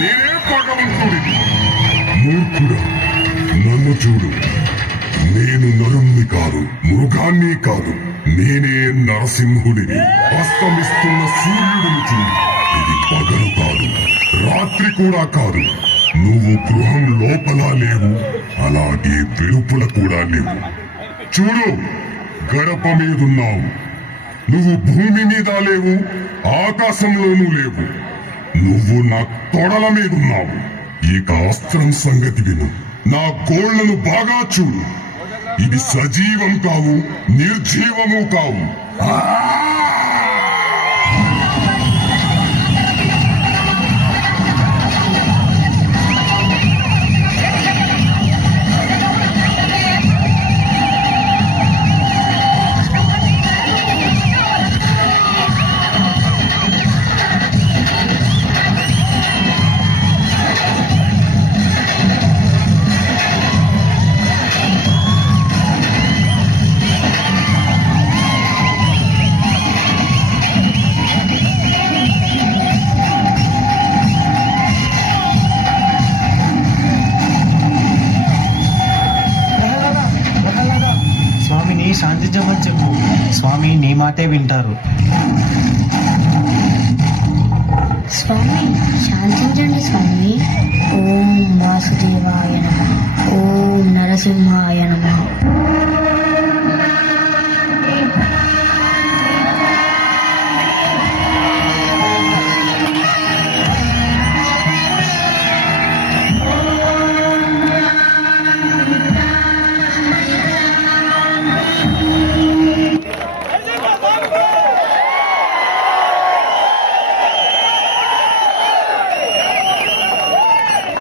నేనే భగవంతుడిని. మూర్ఖుడా, నన్ను చూడు. నేను నరుణ్ణి కాదు, మృగాన్ని కాదు. నేనే నరసింహుడిని. అస్తమిస్తున్న సూర్యుడిని చూడు. ఇది పగలు కాదు, రాత్రి కూడా కాదు. నువ్వు గృహం లోపల లేవు, అలాగే వెలుపల కూడా లేవు. చూడు, గడప మీదున్నావు. నువ్వు భూమి మీద లేవు, ఆకాశంలోనూ లేవు. నువ్వు నా తొడల మీదున్నావు. ఇక అస్త్రం సంగతి విను. నా గోళ్లను బాగా చూడు. ఇవి సజీవం కావు, నిర్జీవము కావు. శాంతించమని చెప్పు. స్వామి నీ మాటే వింటారు. స్వామి శాంతించండి స్వామి. ఓం వాసుదేవాయ నమః. ఓం నరసింహాయ నమః.